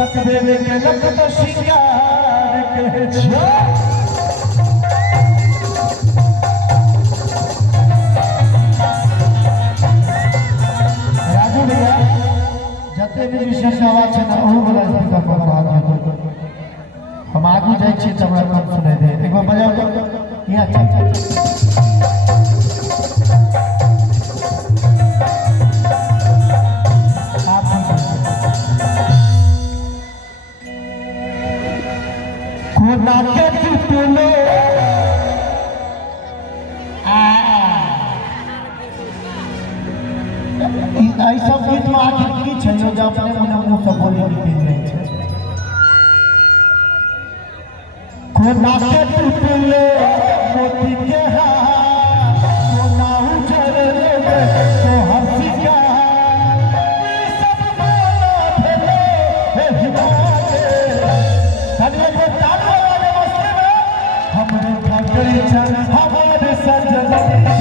तकबे में के लख तो शिकार के जो राजू भैया जते भी विशेष आवाज है ना ओहू वाला स्पीकर पर बात हम आगू जाय छी त हमरा कम सुनाई दे एक बार बजाओ तो यहां चल खुदा के टुटलो आई सब गीत में आखिर की छै जो अपने मुंह से बोली निकल जाय छै खुदा के टुटलो मोती के हाथ सोना उजर ले तो हंसी का सब माला भेले हे हिमालय तने को तालो वाले मस्ती में हमरे खगड़ी छन हमारे सजन